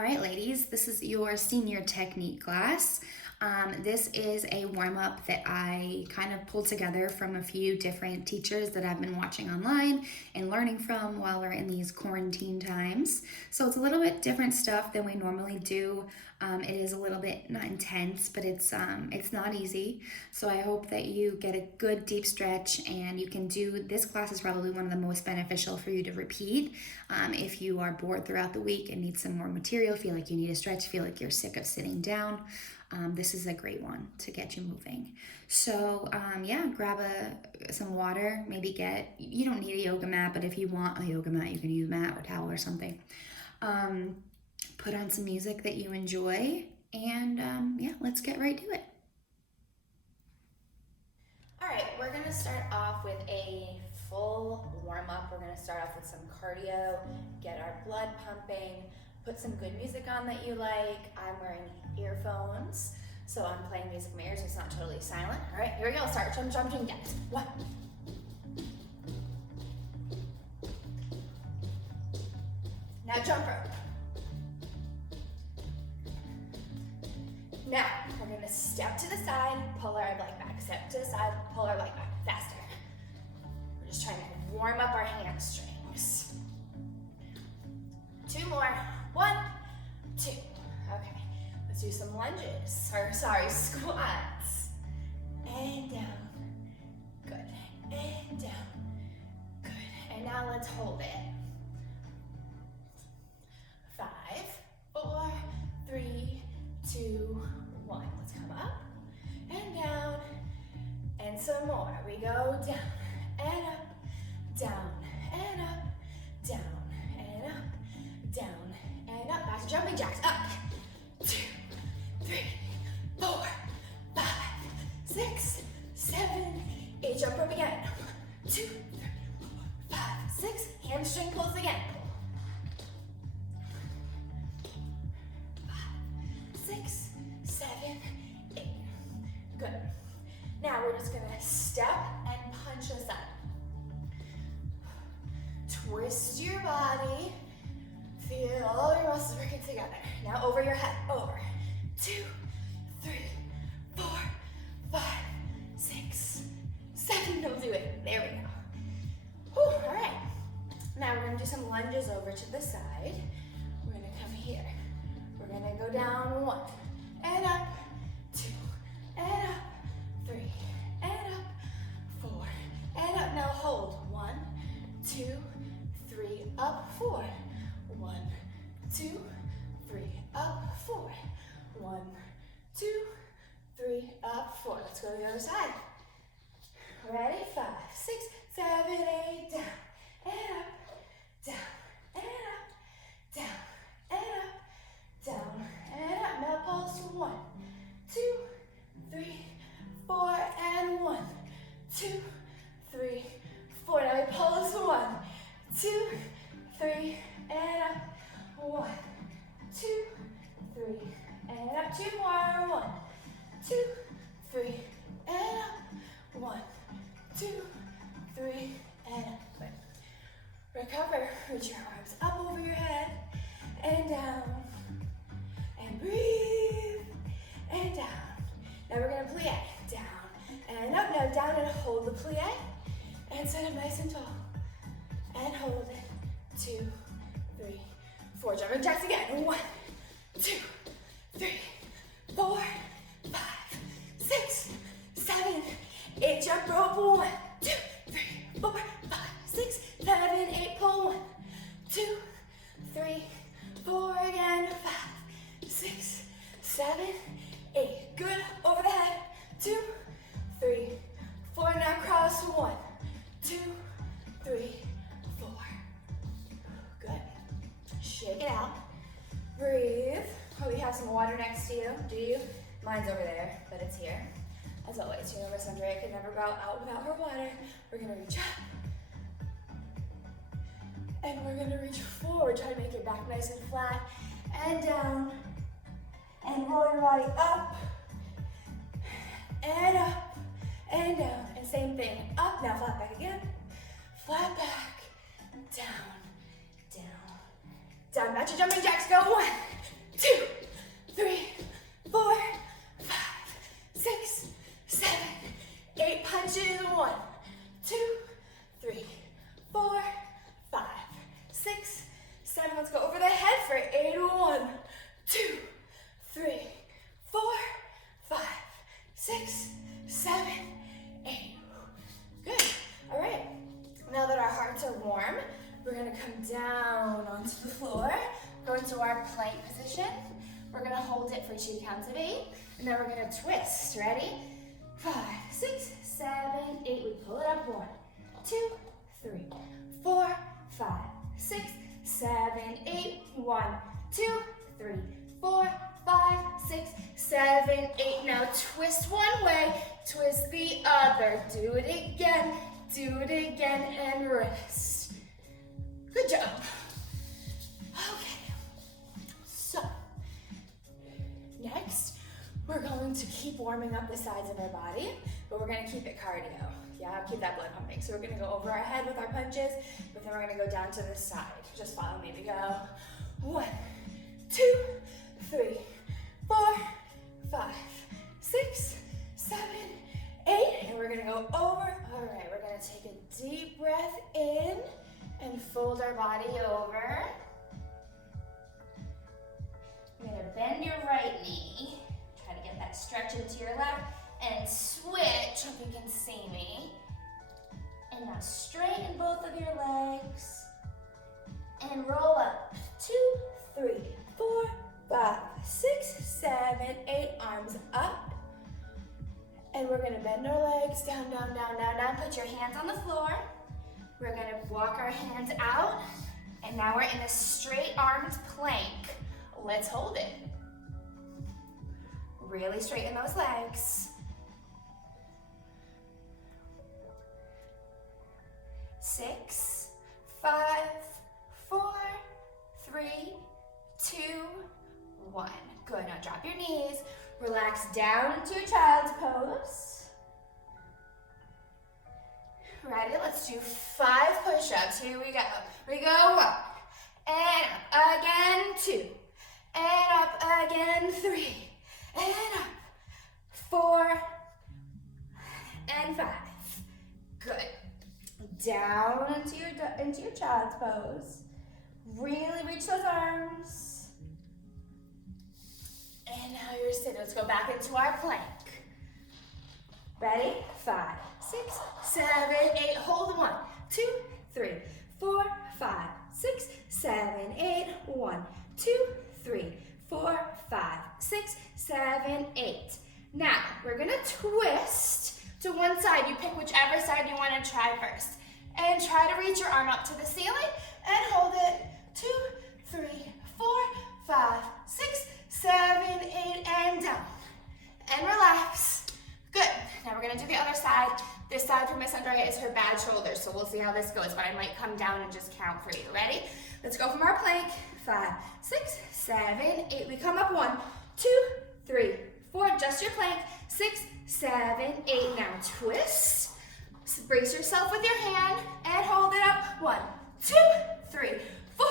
All right, ladies, this is your senior technique class. This is a warm-up that I kind of pulled together from a few different teachers that I've been watching online and learning from while we're in these quarantine times. So it's a little bit different stuff than we normally do. It is a little bit not intense, but it's not easy. So I hope that you get a good deep stretch and you can do this class is probably one of the most beneficial for you to repeat if you are bored throughout the week and need some more material, feel like you need a stretch, feel like you're sick of sitting down. This is a great one to get you moving. So yeah, grab some water, maybe you don't need a yoga mat, but if you want a yoga mat, you can use a mat or towel or something. Put on some music that you enjoy, and yeah, let's get right to it. All right, we're gonna start off with a full warm-up. We're gonna start off with some cardio, get our blood pumping, put some good music on that you like. I'm wearing earphones, so I'm playing music in my ears, so it's not totally silent. All right, here we go, start jumping jacks. 1. Now jump rope. Now, we're gonna step to the side, pull our leg back. Step to the side, pull our leg back. Faster. We're just trying to warm up our hamstrings. 2 more. 1, 2. Okay, let's do some lunges. Squats. And down. Good. And down. Good. And now let's hold it. 5, 4, 3, 2, 1. Let's come up and down. And some more. We go down and up, down and up, down and up, down and up. Back to jumping jacks. Up. 2, 3, 4, 5, 6, 7, 8. Jump rope again. 2, 3, 4, 5, 6. Hamstring pulls again. 6, 7, 8. Good. Now we're just gonna step and punch this up. Twist your body. Feel all your muscles working together. Now over your head. Over. 2, 3, 4, 5, 6, 7. Don't do it. There we go. Whew, all right. Now we're gonna do some lunges over to the side. We're gonna come here. We're gonna go down 1 and up, 2 and up, 3 and up, 4 and up. Now hold. 1, 2, 3, up, 4. 1, 2, 3, up, 4. 1, 2, 3, up, 4. Let's go to the other side. Ready? 5, 6, 7, 8. Down and up, down and up, down and up, down and up. Now pulse. 1, 2, 3, 4, and 1, 2, 3, 4. Now we pulse. 1, 2, 3, and up. 1, 2, 3, and up. 2 more. 1, 2, 3, and up. 1, 2, 3, and up. Good. Recover. Reach your arms up over your head and down. And breathe. And down. Now we're gonna plie. Down and up. Now down and hold the plie. And sit up nice and tall. And hold it. 2, 3, 4. Jumping jacks again. 1, 2, 3, 4, 5, 6, 7, 8. Jump rope. 1, 2, 3, 4, 5, 6, 7, 8. Pull. 1, 2, 3, 4 again. 5, 6, 7, 8. Good. Over the head. 2, 3, 4. Now cross. 1, 2, 3, 4. Good. Shake it out. Breathe. Probably have some water next to you. Do you? Mine's over there, but it's here. As always, you know Miss Andrea could never go out without her water. We're gonna reach up. And we're gonna reach forward. Try to make your back nice and flat. And down. And roll your body up. And up. And down. And same thing. Up. Now flat back again. Flat back. Down. Down. Down. Back to jumping jacks. Go. 1, 2, 3, 4, 5, 6, 7, 8 punches. 1, 2, 3, 4, 5, 6, 7. Let's go over the head for 8. 1, 2, 3, 4, 5, 6, 7, 8. Good. All right. Now that our hearts are warm, we're going to come down onto the floor, go into our plank position. We're going to hold it for 2 counts of 8, and then we're going to twist. Ready? 5, 6, 7, 8. We pull it up. 1, 2, 3, 4, 5, 6, 7, 8. 1, 2, 3, 4, 5, 6, 7, 8. Now twist one way, twist the other. Do it again, and rest. Good job. Okay, so next we're going to keep warming up the sides of our body, but we're going to keep it cardio. Yeah, keep that blood pumping. So we're going to go over our head with our punches, but then we're going to go down to the side. Just follow me. We go 1, 2, 3, 4, 5, 6, 7, 8, and we're going to go over. All right, we're going to take a deep breath in and fold our body over. You're going to bend your right knee. Try to get that stretch into your left and switch. Hope you can see me. And now straighten both of your legs and roll up. 2, 3, 4, 5, 6, 7, 8. Arms up. And we're going to bend our legs down, down, down, down, down. Put your hands on the floor. We're going to walk our hands out. And now we're in a straight armed plank. Let's hold it. Really straighten those legs. 6, 5, 4, 3, 2, 1. Good. Now drop your knees. Relax down into a child's pose. Ready? Let's do 5 push-ups. Here we go. We go 1, and up again 2, and up again 3, and up 4, and 5. Good. Down into your child's pose. Really reach those arms. And now you're sitting. Let's go back into our plank. Ready? 5, 6, 7, 8. Hold 1, 2, 3, 4, 5, 6, 7, 8. 1, 2, 3, 4, 5, 6, 7, 8. Now we're gonna twist to one side. You pick whichever side you want to try first. And try to reach your arm up to the ceiling and hold it. 2, 3, 4, 5, 6, 7, 8, and down. And relax. Good. Now we're going to do the other side. This side for Miss Andrea is her bad shoulder, so we'll see how this goes, but I might come down and just count for you. Ready? Let's go from our plank. 5, 6, 7, 8. We come up 1, 2, 3, 4. Just your plank. 6, 7, 8. Now twist. Brace yourself with your hand and hold it up. 1, 2, 3, 4,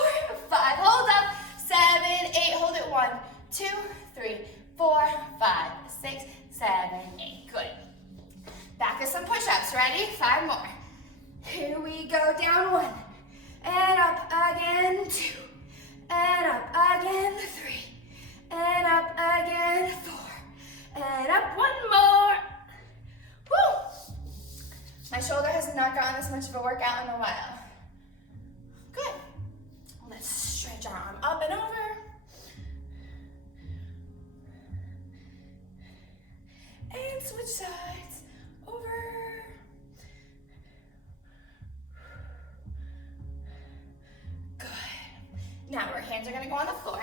5. Hold up. 7, 8. Hold it. 1, 2, 3, 4, 5, 6, 7, 8. Good. Back to some push-ups. Ready? 5 more. Here we go. Down 1. And up again. 2. And up again. 3. And up again. 4. And up 1 more. Woo! My shoulder has not gotten this much of a workout in a while. Good. Let's stretch our arm up and over. And switch sides. Over. Good. Now our hands are going to go on the floor.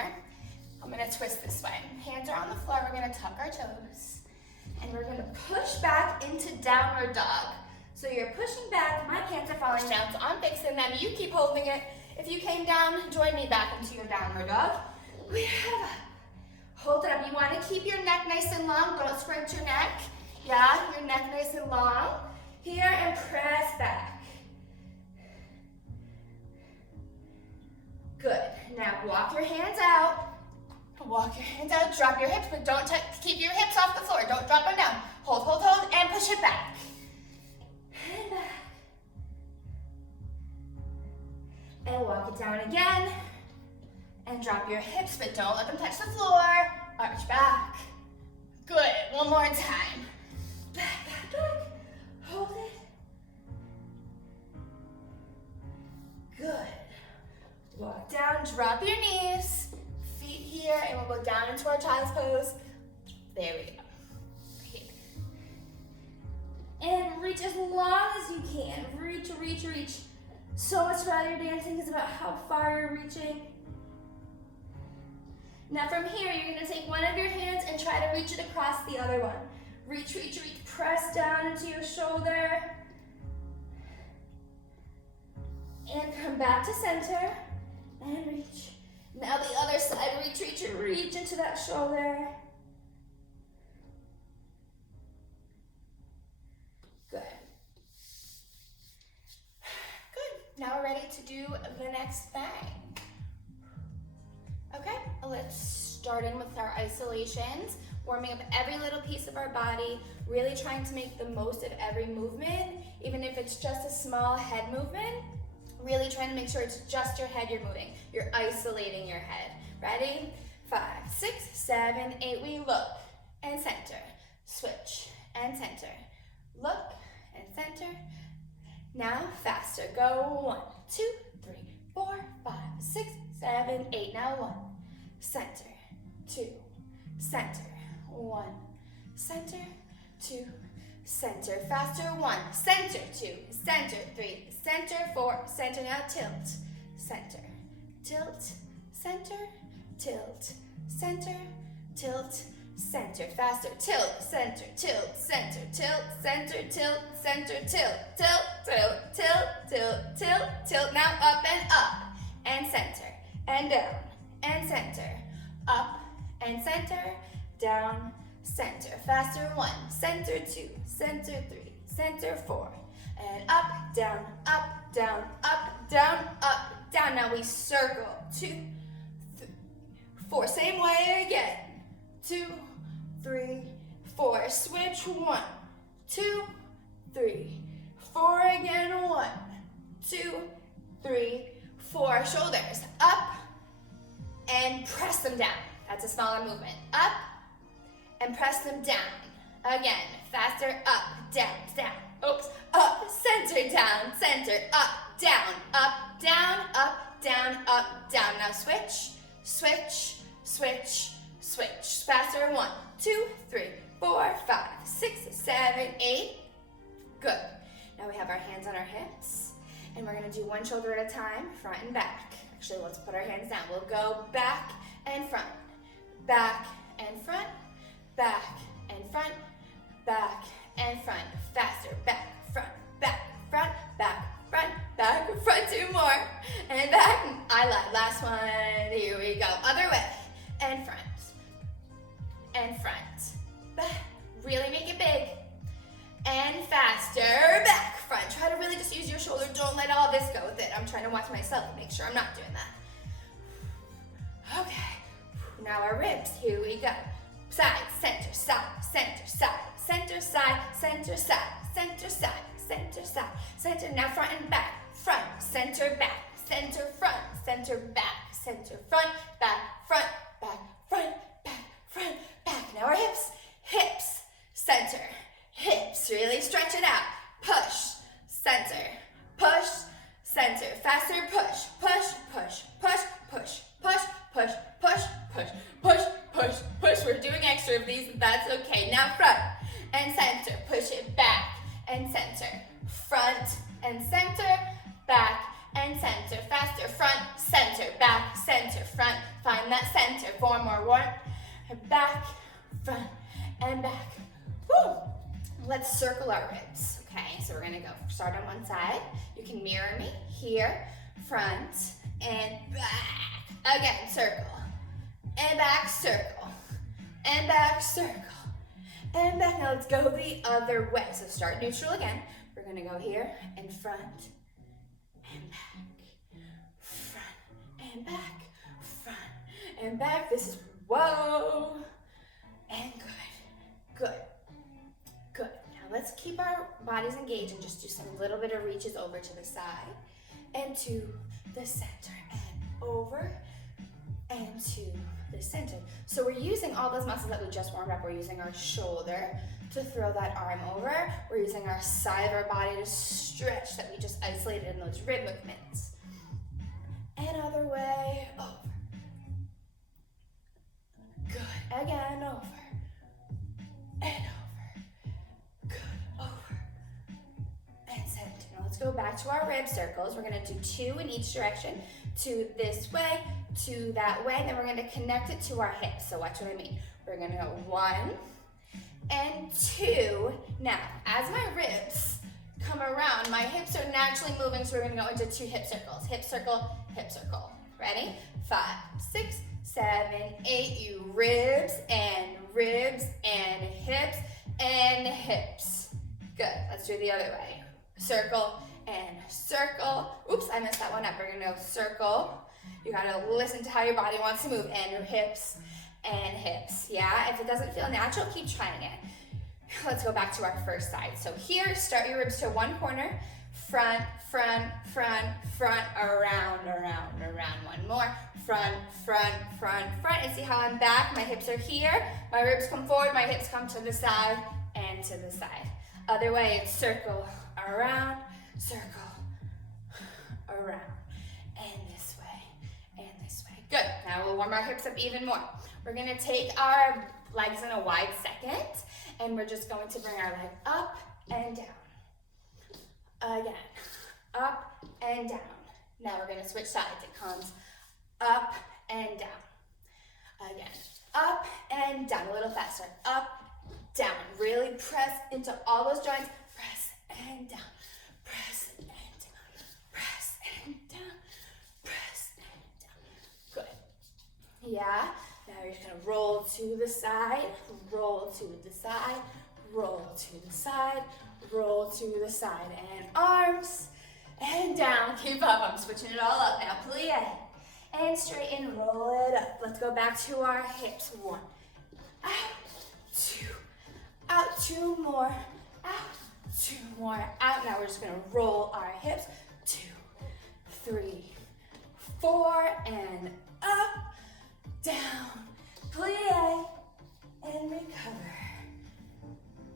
I'm going to twist this way. Hands are on the floor. We're going to tuck our toes. And we're going to push back into downward dog. So you're pushing back, my pants are falling down, so I'm fixing them. You keep holding it. If you came down, join me back into your downward dog. We have hold it up. You want to keep your neck nice and long. Don't scrunch your neck. Yeah, your neck nice and long. Here, and press back. Good. Now walk your hands out. Walk your hands out, drop your hips, but don't keep your hips off the floor. Don't drop them down. Hold, hold, hold, and push it back. And back. And walk it down again. And drop your hips, but don't let them touch the floor. Arch back. Good, one more time. Back, back, back. Hold it. Good. Walk down, drop your knees. Feet here, and we'll go down into our child's pose. There we go. Here. And reach as long as you can. Reach, reach, reach. So much about your dancing is about how far you're reaching. Now from here, you're gonna take one of your hands and try to reach it across the other one. Reach, reach, reach. Press down into your shoulder. And come back to center. And reach. Now the other side, reach, reach, and reach into that shoulder. Good. Good. Now we're ready to do the next thing. Okay, let's start in with our isolations, warming up every little piece of our body, really trying to make the most of every movement, even if it's just a small head movement. Really trying to make sure it's just your head you're moving. You're isolating your head. Ready? 5, 6, 7, 8. We look and center. Switch and center. Look and center. Now faster. Go 1, 2, 3, 4, 5, 6, 7, 8. Now 1. Center. 2. Center. 1. Center. 2. Center. Faster. 1. Center. 2. Center. 3. Center. 4. Center. Now tilt. Center. Tilt. Center. Tilt. Center. Tilt. Center. Faster. Tilt. Center. Tilt. Center. Tilt. Center. Tilt. Center. Tilt. Tilt. Tilt. Tilt. Tilt. Tilt. Tilt. Now up and up. And center. And down. And center. Up and center. Down. Center. Faster. 1. Center. 2. Center. 3. Center. 4. And up, down, up, down, up, down, up, down. Now we circle. 2, 3, 4. Same way again. 2, 3, 4. Switch. 1, 2, 3, 4. Again. 1, 2, 3, 4. Shoulders up and press them down. That's a smaller movement. Up and press them down. Again. Faster. Up, down, down. Oops. Up, center, down, center, up, down, up, down, up, down, up, down. Now switch, switch, switch, switch. Faster. 1, 2, 3, 4, 5, 6, 7, 8. Good. Now we have our hands on our hips, and we're gonna do one shoulder at a time, front and back. Actually, let's put our hands down. We'll go back and front, back and front, back and front, back and front. Faster. Back, front, back, front, back, front, back, front. 2 more. And back. I lied. Last one. Here we go. Other way. And front. And front. Back. Really make it big. And faster. Back, front. Try to really just use your shoulder. Don't let all this go with it. I'm trying to watch myself and make sure I'm not doing that. Okay. Now our ribs. Here we go. Side, center, side, center, side, center, side, center, side, center, side, center, side, center. Now front and back, front, center, back, center, front, center, back, center, front, back, front, back, front, back, front, back. Now our hips, hips, center, hips. Really stretch it out. Push, center, push, center. Faster, push, push, push, push, push, push, push, push, push, push, push, push. We're doing extra of these, that's okay. Now front and center, push it back and center. Front and center, back and center. Faster, front, center, back, center, front. Find that center. 4 more. 1, and back, front, and back. Woo! Let's circle our ribs, okay? So we're gonna go start on one side. You can mirror me here, front and back. Again, circle, and back, circle, and back, circle, and back. Now let's go the other way. So start neutral again. We're gonna go here, and front, and back, front, and back, front, and back. This is whoa, and good, good, good. Now let's keep our bodies engaged and just do some little bit of reaches over to the side and to the center and over and to the center. So we're using all those muscles that we just warmed up. We're using our shoulder to throw that arm over. We're using our side of our body to stretch that we just isolated in those rib movements. And other way, over. Good, again, over. And over. Good, over. And center. Now let's go back to our rib circles. We're gonna do 2 in each direction. 2 this way, 2 that way, then we're gonna connect it to our hips. So watch what I mean. We're gonna go 1 and 2. Now, as my ribs come around, my hips are naturally moving, so we're gonna go into 2 hip circles. Hip circle, hip circle. Ready? 5, 6, 7, 8. You ribs and hips and hips. Good, let's do the other way. Circle and circle. Oops, I messed that one up. We're gonna go circle. You gotta listen to how your body wants to move, and your hips and hips. Yeah, if it doesn't feel natural, keep trying it. Let's go back to our first side. So here, start your ribs to one corner, front, front, front, front, around, around, around. One more, front, front, front, front. And see how I'm back? My hips are here. My ribs come forward, my hips come to the side and to the side. Other way, it's circle, around, circle, around, and this way, and this way. Good, now we'll warm our hips up even more. We're gonna take our legs in a wide second, and we're just going to bring our leg up and down. Again, up and down. Now we're gonna switch sides. It comes up and down. Again, up and down, a little faster. Up, down, really press into all those joints. Press and down, press and down, press and down, press and down. Good. Yeah, now you're just gonna roll to the side, roll to the side, roll to the side, roll to the side, and arms, and down. Keep up, I'm switching it all up now. Plie, and straighten, roll it up. Let's go back to our hips. 1, out, 2, out, 2 more, out, 2 more, out. Now we're just gonna roll our hips. 2, 3, 4, and up, down, plie, and recover.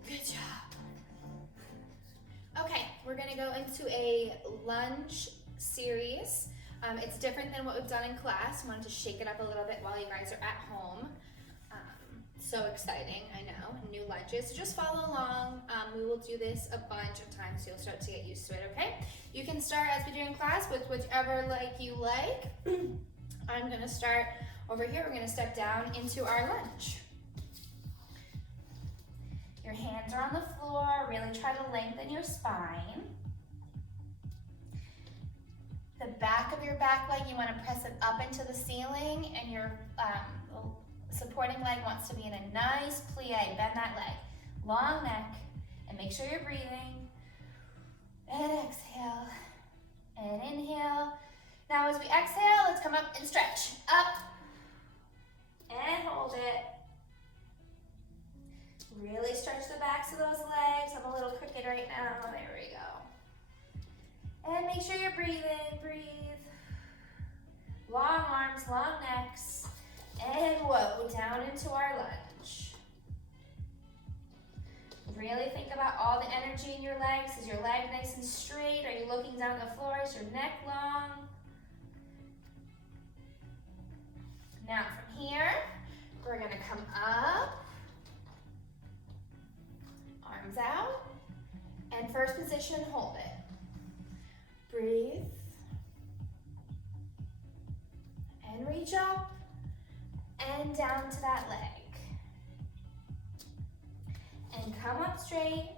Good job. Okay, we're gonna go into a lunge series. It's different than what we've done in class. Wanted to shake it up a little bit while you guys are at home. So exciting, I know, new lunges. So just follow along. We will do this a bunch of times, so you'll start to get used to it, okay? You can start as we do in class with whichever leg you like. I'm gonna start over here. We're gonna step down into our lunge. Your hands are on the floor. Really try to lengthen your spine. The back of your back leg, you wanna press it up into the ceiling, and your supporting leg wants to be in a nice plie. Bend that leg. Long neck, and make sure you're breathing. And exhale, and inhale. Now as we exhale, let's come up and stretch. Up, and hold it. Really stretch the backs of those legs. I'm a little crooked right now. There we go. And make sure you're breathing. Breathe. Long arms, long necks. And whoa, down into our lunge. Really think about all the energy in your legs. Is your leg nice and straight? Are you looking down the floor? Is your neck long? Now from here, we're gonna come up. Arms out. And first position, hold it. Breathe. And reach up. And down to that leg. And come up straight.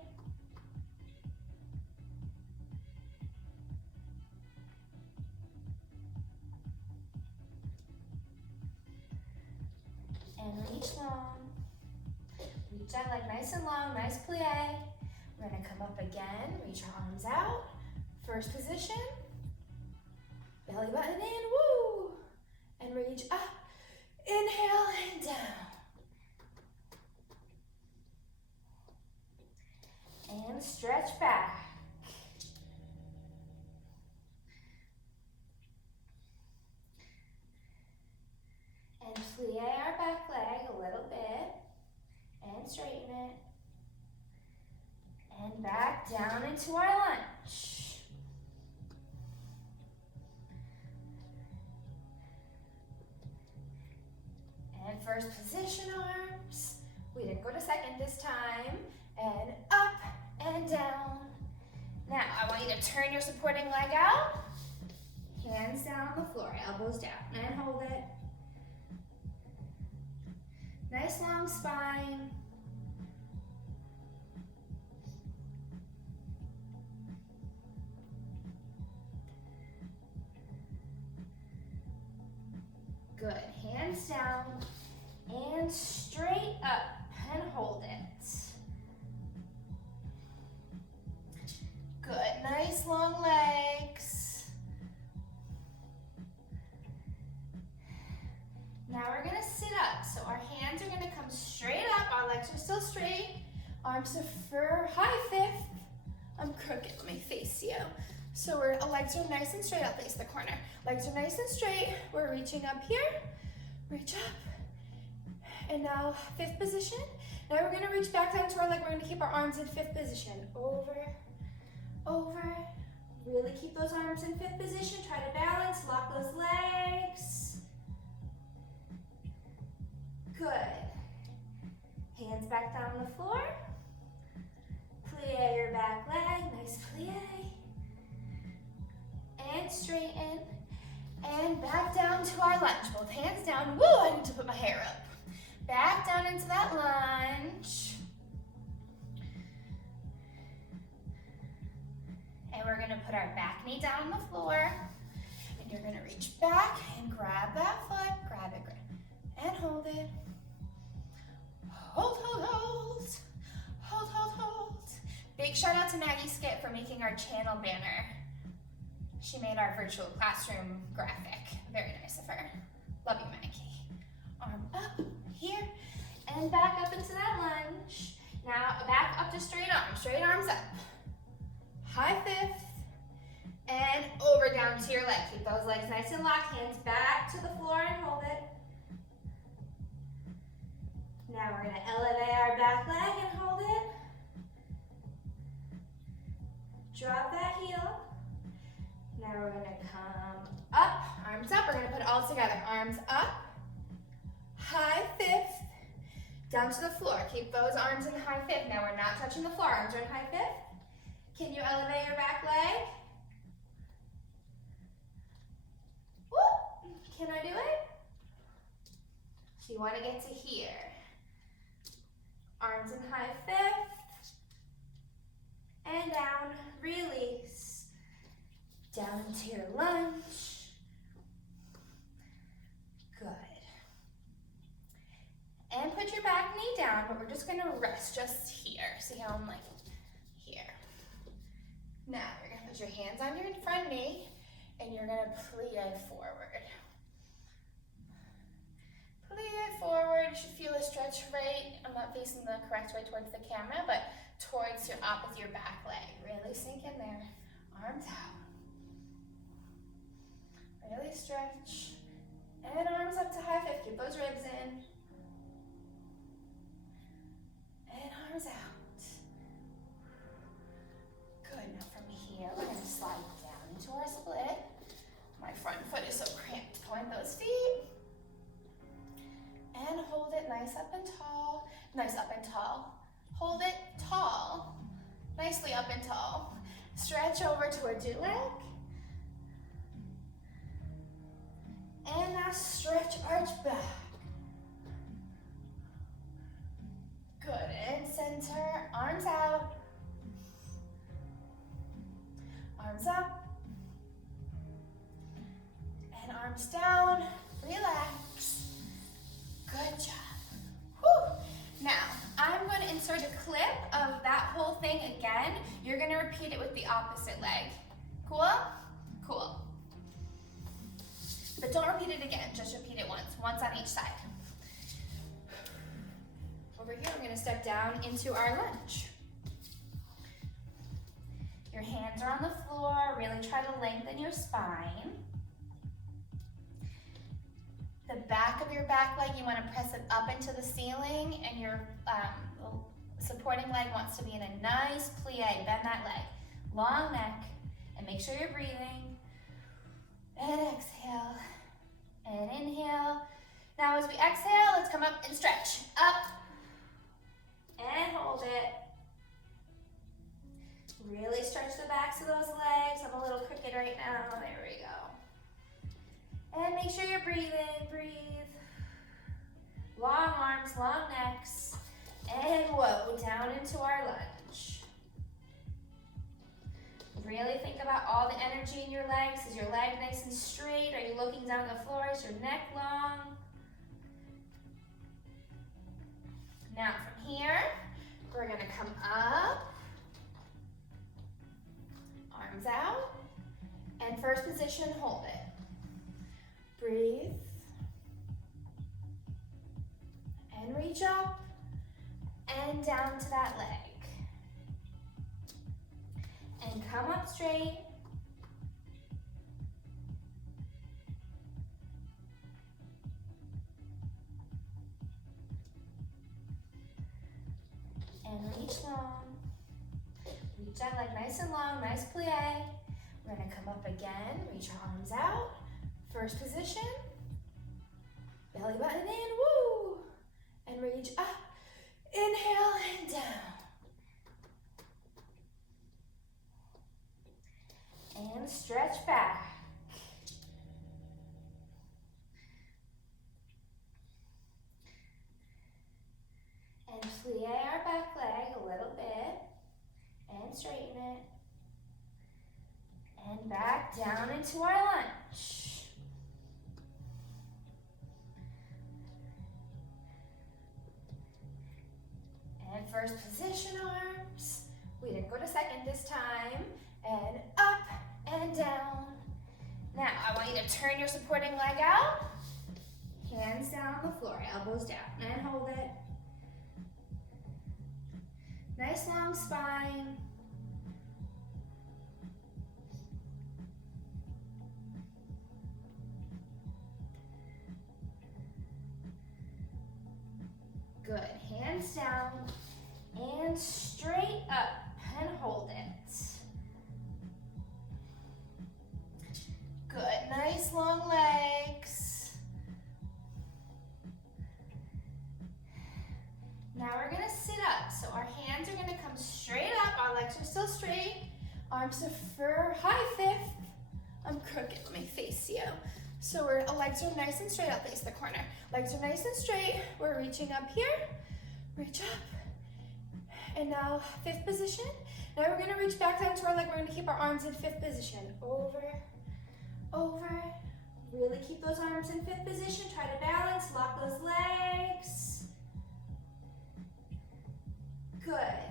And reach long. Reach that leg nice and long, nice plie. We're gonna come up again, reach our arms out. First position. Belly button in, woo. And reach up. Inhale and down into our lunge. And first position arms. We didn't go to second this time. And up and down. Now, I want you to turn your supporting leg out. Hands down on the floor, elbows down, and hold it. Nice long spine. Good, hands down and straight up and hold it. Good, nice long legs. Now we're gonna sit up. So our hands are gonna come straight up, our legs are still straight. Arms are for high fifth. I'm crooked, let me face you. So our legs are nice and straight, I'll face the corner. Legs are nice and straight. We're reaching up here, reach up. And now fifth position. Now we're gonna reach back down to our leg. We're gonna keep our arms in fifth position. Over, over. Really keep those arms in fifth position. Try to balance, lock those legs. Good. Hands back down on the floor. Plie your back leg, nice plie. And straighten. And back down to our lunge. Both hands down. Woo, I need to put my hair up. Back down into that lunge. And we're gonna put our back knee down on the floor. And you're gonna reach back and grab that foot. Grab it, and hold it. Hold, hold, hold. Hold, hold, hold. Big shout out to Maggie Skip for making our channel banner. She made our virtual classroom graphic. Very nice of her. Love you, Maggie. Arm up here and back up into that lunge. Now back up to straight arms up. High fifth and over down to your leg. Keep those legs nice and locked. Hands back to the floor and hold it. Now we're gonna elevate our back leg and hold it. Drop that heel. Now we're gonna come up, arms up. We're gonna put it all together. Arms up, high fifth, down to the floor. Keep those arms in high fifth. Now we're not touching the floor. Arms are in high fifth. Can you elevate your back leg? Woo! Can I do it? So you wanna get to here. Arms in high fifth. And down, release. Down into your lunge. Good. And put your back knee down, but we're just gonna rest just here. See how I'm like here. Now you're gonna put your hands on your front knee and you're gonna plie forward. Plie forward, you should feel a stretch right. I'm not facing the correct way towards the camera, but towards your your back leg. Really sink in there. Arms out. Really stretch. And arms up to high fifth. Keep those ribs in. And arms out. Good. Now from here, we're going to slide down into our split. My front foot is so cramped. Point those feet. And hold it nice up and tall. Nice up and tall. Hold it tall. Nicely up and tall. Stretch over towards your leg. And now stretch, arch back. Good, and center, arms out. Arms up. And arms down, relax. Good job. Whew. Now, I'm going to insert a clip of that whole thing again. You're going to repeat it with the opposite leg. Cool? Cool. But don't repeat it again, just repeat it once on each side. Over here, we're gonna step down into our lunge. Your hands are on the floor, really try to lengthen your spine. The back of your back leg, you wanna press it up into the ceiling, and your supporting leg wants to be in a nice plie. Bend that leg. Long neck. And make sure you're breathing. And exhale. And inhale. Now as we exhale, let's come up and stretch. Up. And hold it. Really stretch the backs of those legs. I'm a little crooked right now. There we go. And make sure you're breathing. Breathe. Long arms, long necks. And whoa, down into our lunge. Really think about all the energy in your legs. Is your leg nice and straight? Are you looking down the floor? Is your neck long? Now from here, we're gonna come up. Arms out. And first position, hold it. Breathe. And reach up and down to that leg. And come up straight. And reach long. Reach that leg nice and long, nice plie. We're gonna come up again, reach our arms out. First position. Belly button in, woo! And reach up. Inhale and down. And stretch back. And plie our back leg a little bit. And straighten it. And back down into our lunge. And first position arms. We didn't go to second this time. And up and down. Now, I want you to turn your supporting leg out. Hands down on the floor, elbows down, and hold it. Nice long spine. Good, hands down and straight up and hold it. Good, nice long legs. Now we're gonna sit up. So our hands are gonna come straight up. Our legs are still straight. Arms are for high fifth. I'm crooked, let me face you. So our legs are nice and straight. I'll face the corner. Legs are nice and straight. We're reaching up here. Reach up. And now fifth position. Now we're gonna reach back down to our leg. We're gonna keep our arms in fifth position. Over, over. Really keep those arms in fifth position. Try to balance, lock those legs. Good.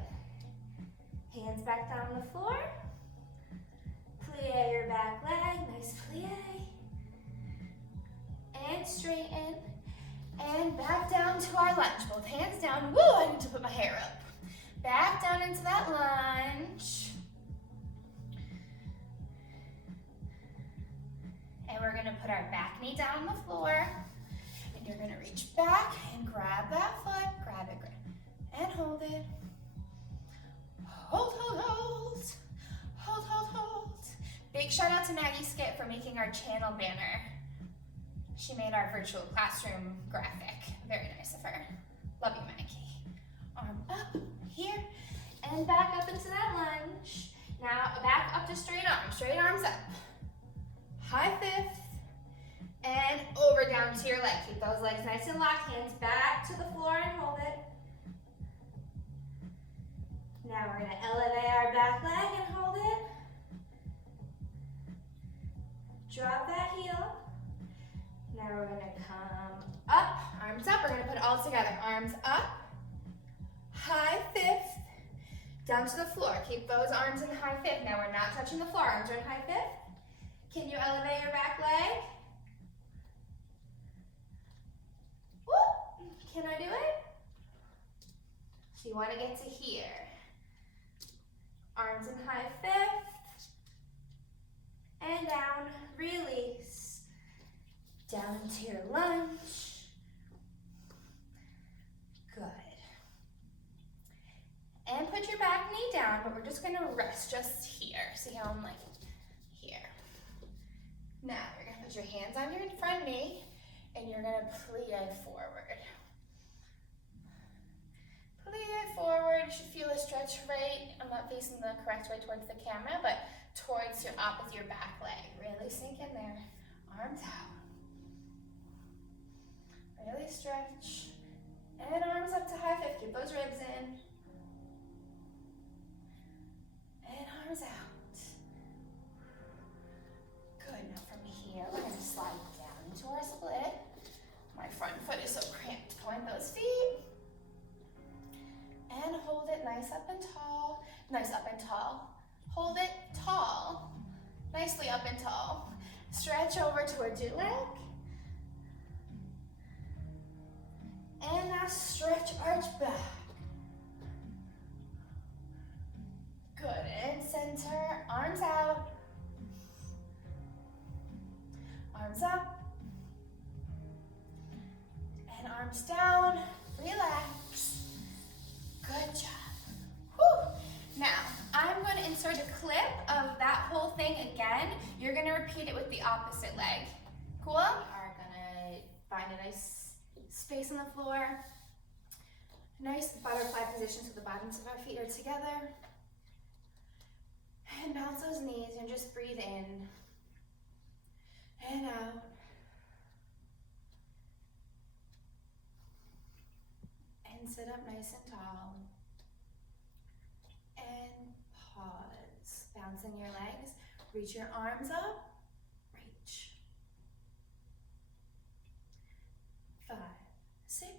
Hands back down on the floor. Plie your back leg, nice plie. And straighten. And back down to our lunge. Both hands down. Woo, I need to put my hair up. Back down into that lunge. And we're gonna put our back knee down on the floor. And you're gonna reach back and grab that foot. Grab it, and hold it. Hold, hold, hold. Hold, hold, hold. Big shout out to Maggie Skip for making our channel banner. She made our virtual classroom graphic. Very nice of her. Love you, Maggie. Arm up here and back up into that lunge. Now back up to straight arms up. High fifth and over down to your leg. Keep those legs nice and locked. Hands back to the floor and hold it. Now we're gonna elevate our back leg and hold it. Drop that heel. Now we're gonna come up, arms up. We're gonna put it all together. Arms up, high fifth, down to the floor. Keep those arms in high fifth. Now we're not touching the floor. Arms are in high fifth. Can you elevate your back leg? Woo! Can I do it? So you wanna get to here. Arms in high fifth. And down, release. Down into your lunge. Good. down, but we're just gonna rest just here. See how I'm like here. Now you're gonna put your hands on your front knee and you're gonna plie forward. Plie forward, you should feel a stretch right. I'm not facing the correct way towards the camera, but towards your opposite, your back leg. Really sink in there. Arms out. Really stretch. And arms up to high fifth. Keep those ribs in. And arms out. Good. Now from here, we're going to slide down into our split. My front foot is so cramped. Point those feet. And hold it nice up and tall. Nice up and tall. Hold it tall. Nicely up and tall. Stretch over towards your leg. And now stretch, arch back. Good, and center, arms out. Arms up. And arms down, relax. Good job. Whew. Now, I'm going to insert a clip of that whole thing again. You're going to repeat it with the opposite leg. Cool? We are going to find a nice space on the floor. Nice butterfly position so the bottoms of our feet are together. And bounce those knees and just breathe in and out. And sit up nice and tall. And pause. Bouncing your legs. Reach your arms up. Reach. 5, 6,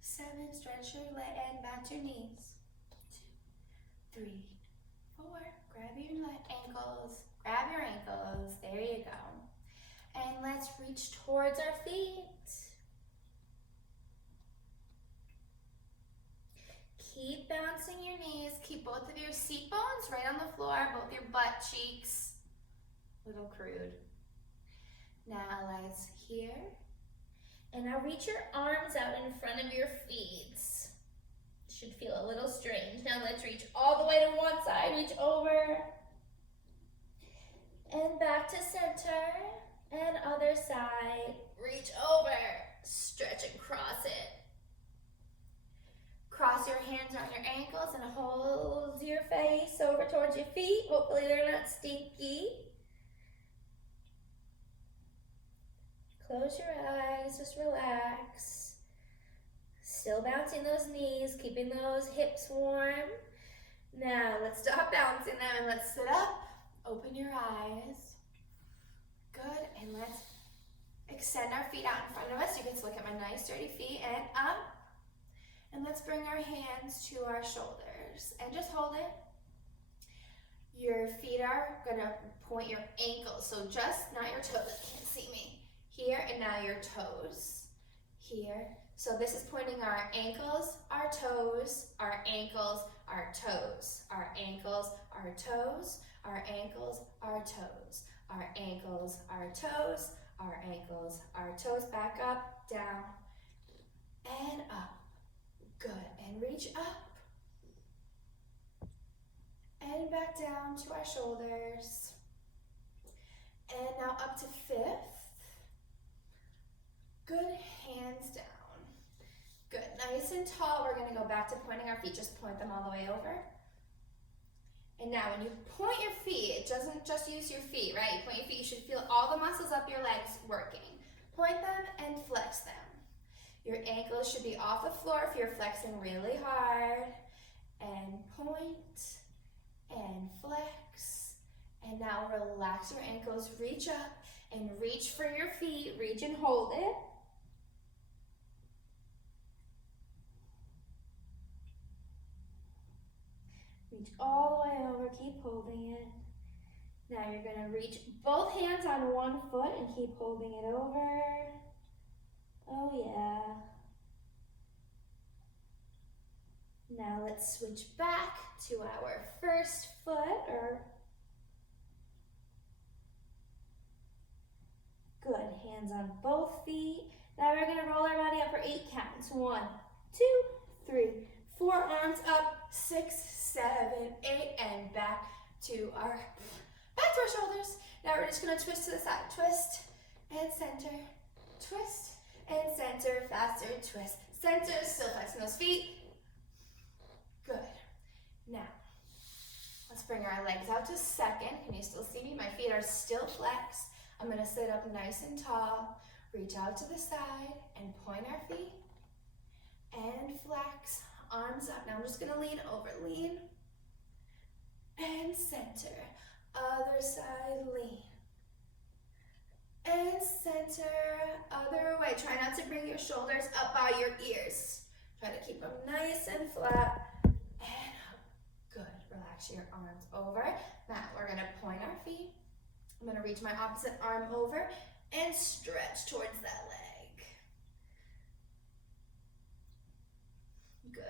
7. Stretch your leg and bounce your knees. 2, 3, 4. Grab your ankles. Grab your ankles. There you go. And let's reach towards our feet. Keep bouncing your knees. Keep both of your seat bones right on the floor, both your butt cheeks. Little crude. Now let's here. And now reach your arms out in front of your feet. Should feel a little strange. Now let's reach all the way to one side. Reach over. And back to center. And other side. Reach over. Stretch and cross it. Cross your hands around your ankles and hold your face over towards your feet. Hopefully they're not stinky. Close your eyes, just relax. Still bouncing those knees, keeping those hips warm. Now let's stop bouncing them and let's sit up. Open your eyes. Good, and let's extend our feet out in front of us. You get to look at my nice sturdy feet and up. And let's bring our hands to our shoulders and just hold it. Your feet are gonna point your ankles, so just not your toes. You can't see me. Here, and now your toes. Here. So this is pointing our ankles, our toes, our ankles, our toes, our ankles, our toes, our ankles, our toes, our ankles, our toes, our ankles, our toes. Back up, down, and up. Good, and reach up. And back down to our shoulders. And now up to fifth. Good, hands down. Good, nice and tall. We're gonna go back to pointing our feet. Just point them all the way over. And now when you point your feet, it doesn't just use your feet, right? You point your feet, you should feel all the muscles up your legs working. Point them and flex them. Your ankles should be off the floor if you're flexing really hard. And point and flex. And now relax your ankles, reach up and reach for your feet. Reach and hold it. Reach all the way over, keep holding it. Now you're gonna reach both hands on one foot and keep holding it over. Oh yeah. Now let's switch back to our first foot, or good, hands on both feet. Now we're gonna roll our body up for 8 counts. 1, 2, 3, 4, arms up, 6, 7, 8, and back to our shoulders. Now we're just gonna twist to the side. Twist and center, twist and center, faster, twist, center, still flexing those feet. Good. Now, let's bring our legs out to second. Can you still see me? My feet are still flexed. I'm gonna sit up nice and tall, reach out to the side and point our feet and flex, arms up. Now I'm just gonna lean over, lean and center. Other side, lean and center, other way. Try not to bring your shoulders up by your ears. Try to keep them nice and flat and up. Good, relax your arms over. Now we're gonna point our feet. I'm gonna reach my opposite arm over and stretch towards that leg. Good.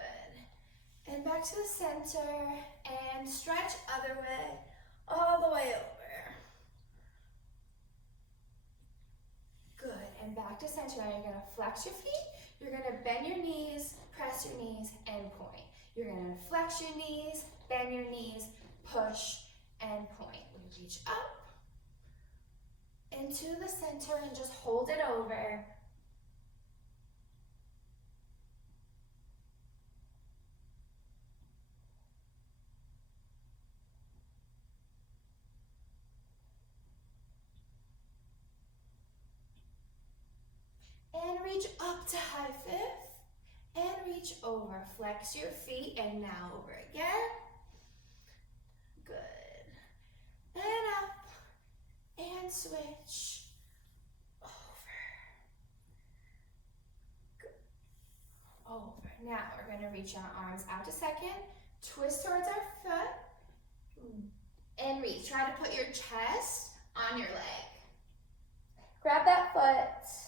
And back to the center and stretch other way, all the way over. Good, and back to center. Now you're gonna flex your feet, you're gonna bend your knees, press your knees, and point. You're gonna flex your knees, bend your knees, push, and point. We reach up into the center and just hold it over. And reach up to high fifth, and reach over. Flex your feet, and now over again. Good. And up, and switch, over. Good. Over. Now we're gonna reach our arms out to second, twist towards our foot, and reach. Try to put your chest on your leg. Grab that foot.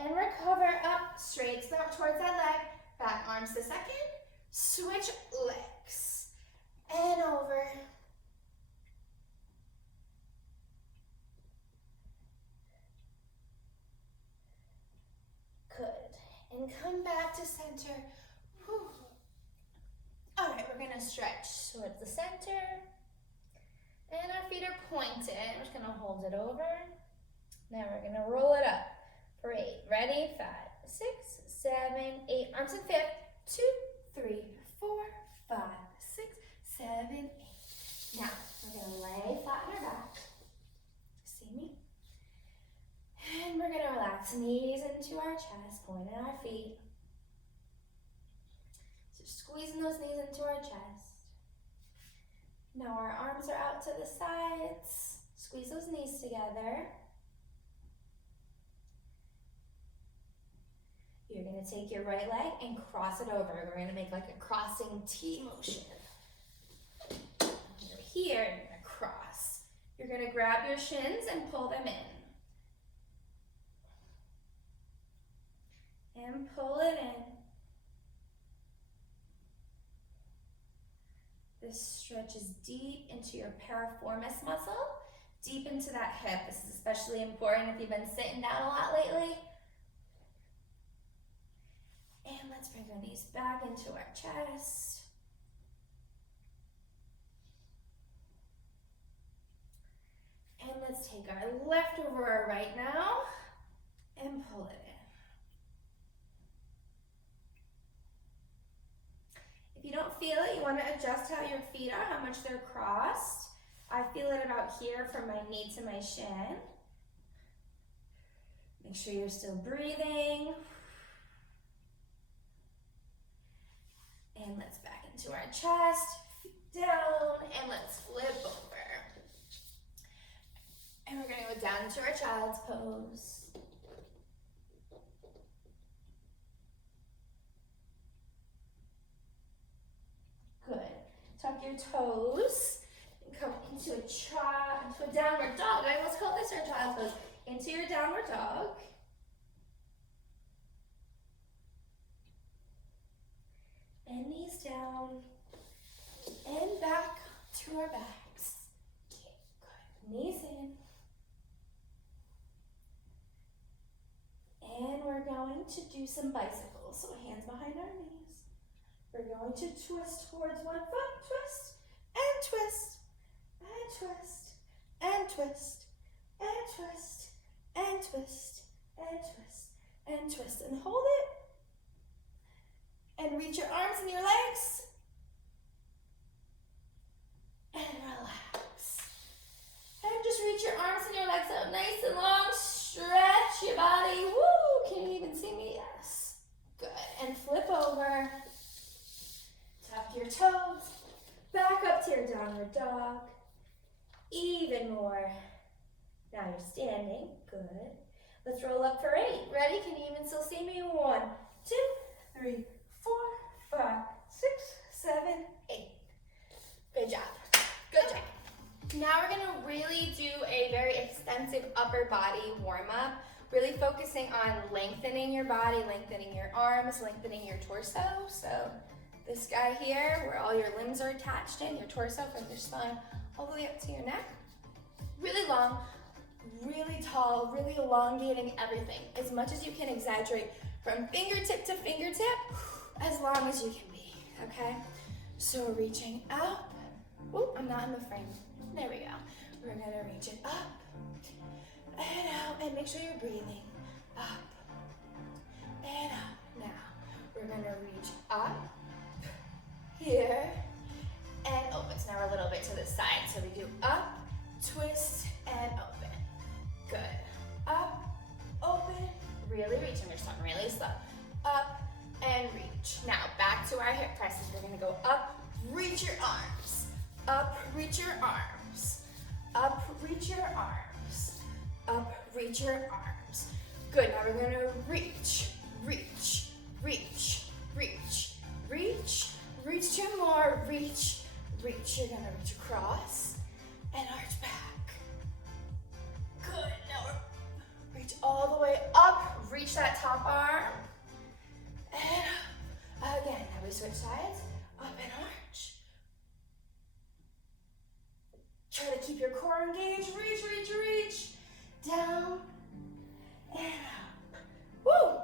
And recover up, straight towards that leg, back arms to second, switch legs, and over. Good, and come back to center. Whew. All right, we're gonna stretch towards the center, and our feet are pointed. We're just gonna hold it over. Now we're gonna roll it up. For 8. Ready? 5, 6, 7, 8. Arms in fifth. 2, 3, 4, 5, 6, 7, 8. Now we're gonna lay flat on our back. See me? And we're gonna relax knees into our chest, pointing our feet. So squeezing those knees into our chest. Now our arms are out to the sides. Squeeze those knees together. You're gonna take your right leg and cross it over. We're gonna make like a crossing T motion. You're here, you're gonna cross. You're gonna grab your shins and pull them in. And pull it in. This stretches deep into your piriformis muscle, deep into that hip. This is especially important if you've been sitting down a lot lately. And let's bring our knees back into our chest. And let's take our left over our right now and pull it in. If you don't feel it, you want to adjust how your feet are, how much they're crossed. I feel it about here from my knee to my shin. Make sure you're still breathing. And let's back into our chest, feet down, and let's flip over. And we're gonna go down into our child's pose. Good. Tuck your toes and come into a downward dog. I almost called this our child's pose. Into your downward dog. And knees down, and back to our backs. Okay, good. Knees in. And we're going to do some bicycles. So hands behind our knees. We're going to twist towards one foot, twist, and twist, and twist, and twist, and twist, and twist, and twist, and twist, and hold it, and reach your arms and your legs, and relax, and just reach your arms and your legs out nice and long, stretch your body, woo, can you even see me? Yes, good, and flip over, tuck your toes, back up to your downward dog, even more, now you're standing, good, let's roll up for 8, ready, can you even still see me? 1, 2, 3, 4, 5, 6, 7, 8, good job, good job. Now we're gonna really do a very extensive upper body warm-up, really focusing on lengthening your body, lengthening your arms, lengthening your torso. So this guy here, where all your limbs are attached in, your torso from your spine all the way up to your neck. Really long, really tall, really elongating everything. As much as you can exaggerate from fingertip to fingertip, as long as you can be, okay? So we're reaching up. Oop, I'm not in the frame. There we go. We're gonna reach it up and out, and make sure you're breathing. Up and up. Now, we're gonna reach up, here, and open. So now we're a little bit to the side. So we do up, twist, and open. Good. Up, open, really reach. I'm just going really slow. Up and reach. Now, back to our hip presses. We're gonna go up, reach your arms. Up, reach your arms. Up, reach your arms. Up, reach your arms. Good, now we're gonna reach, reach, reach, reach, reach, reach 2 more, reach, reach. You're gonna reach across and arch back. Good, now we're reach all the way up, reach that top arm, and up. Again, now we switch sides, up and arch. Try to keep your core engaged, reach, reach, reach, down, and up. Woo!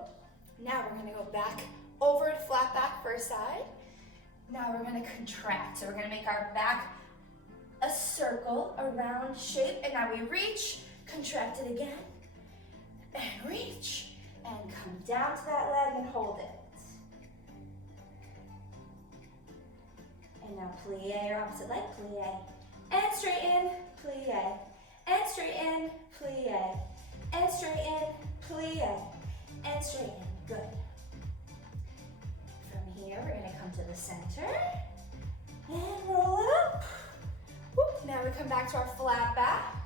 Now we're gonna go back over to flat back first side. Now we're gonna contract. So we're gonna make our back a circle, a round shape, and now we reach, contract it again, and reach, and come down to that leg and hold it. And now plie or opposite leg, plie. And straighten, plie. And straighten, plie. And straighten, plie. And straighten, good. From here, we're gonna come to the center and roll it up. Whoop. Now we come back to our flat back.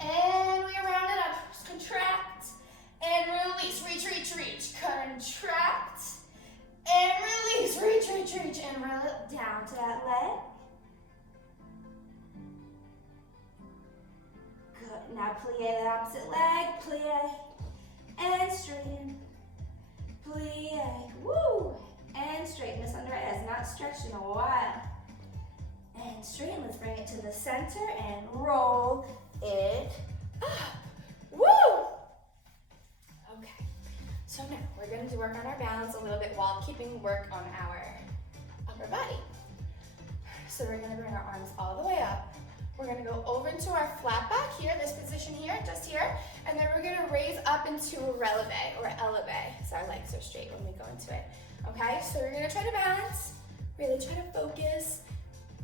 And we round it up, just contract and release, reach, reach, reach. Contract and release, reach, reach, reach, and roll it down to that leg. Good, now plie the opposite leg, plie, and straighten, plie, woo, and straighten. This under has not stretched in a while. And straighten, let's bring it to the center and roll it up, woo! Okay, so now we're going to work on our balance a little bit while keeping work on our upper body. So we're going to bring our arms all the way up. We're going to go over into our flat back here, this position here, just here, and then we're going to raise up into a releve or eleve, so our legs are straight when we go into it. Okay, so we're going to try to balance, really try to focus.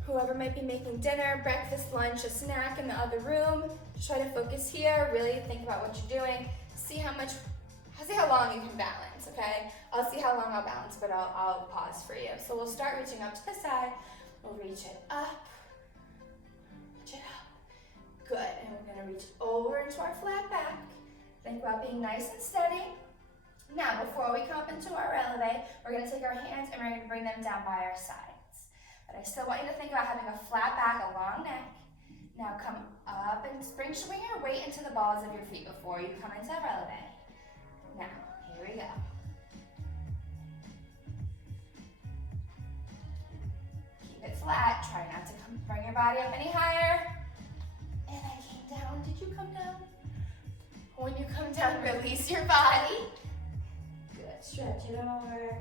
Whoever might be making dinner, breakfast, lunch, a snack in the other room, just try to focus here, really think about what you're doing, see how long you can balance, okay? I'll see how long I'll balance, but I'll pause for you. So we'll start reaching up to the side, we'll reach it up, reach it up, good, and we're gonna reach over into our flat back. Think about being nice and steady. Now, before we come up into our eleve, we're gonna take our hands and we're gonna bring them down by our sides. But I still want you to think about having a flat back, a long neck. Now come up and swing your weight into the balls of your feet before you come into releve. Now, here we go. Keep it flat, try not to bring your body up any higher. And I came down, did you come down? When you come down, release your body. Good, stretch it over.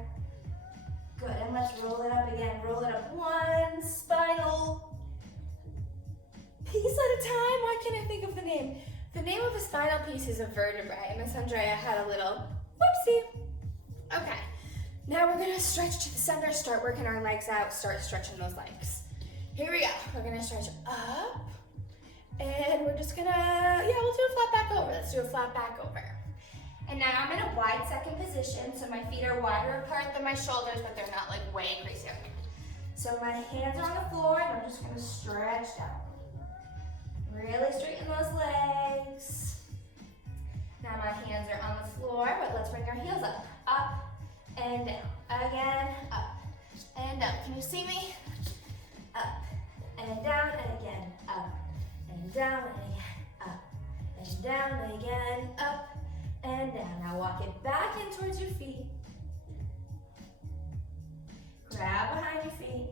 Good, and let's roll it up again. Roll it up one spinal piece at a time. Why can't I think of the name? The name of a spinal piece is a vertebrae. Miss Andrea had a little whoopsie. Okay, now we're gonna stretch to the center, start working our legs out, start stretching those legs. Here we go. We're gonna stretch up, and we're just gonna, we'll do a flat back over. Let's do a flat back over. And now I'm in a wide second position, so my feet are wider apart than my shoulders, but they're not like way crazy up here. So my hands are on the floor, and I'm just gonna stretch down. Really straighten those legs. Now my hands are on the floor, but let's bring our heels up and down. Again, up and down. Can you see me? Up and down, and again, up and down, and again, up and down, and again, up and down. Now walk it back in towards your feet. Grab behind your feet.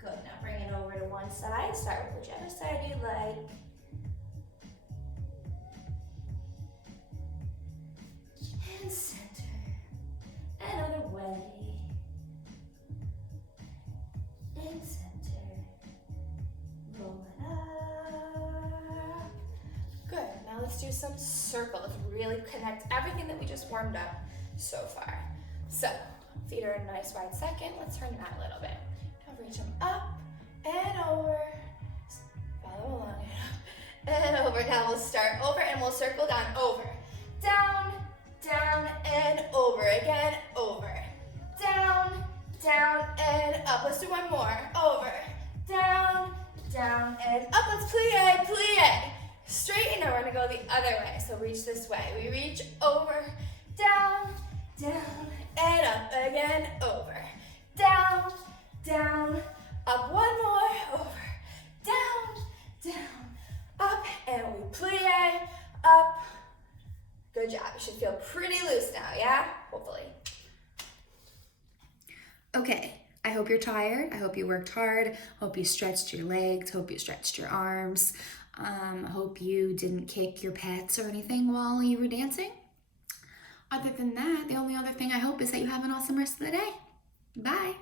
Good, now bring it over to one side. Start with whichever side you like. And center. Another way. And center. Roll it up. Good, now let's do some circles. Really connect everything that we just warmed up so far. So, feet are in a nice wide second. Let's turn that a little bit. Reach them up and over. Follow along. And over. Now we'll start over and we'll circle down. Over. Down, down, and over. Again, over. Down, down, and up. Let's do one more. Over. Down, down, and up. Let's plie, plie. Straighten. Now we're going to go the other way. So reach this way. We reach over, down, down, and up. Again, over. Down, down, up, one more, over, down, down, up, and we plie, up. Good job. You should feel pretty loose now, yeah? Hopefully. Okay, I hope you're tired. I hope you worked hard. Hope you stretched your legs. Hope you stretched your arms. Hope you didn't kick your pets or anything while you were dancing. Other than that, the only other thing I hope is that you have an awesome rest of the day. Bye.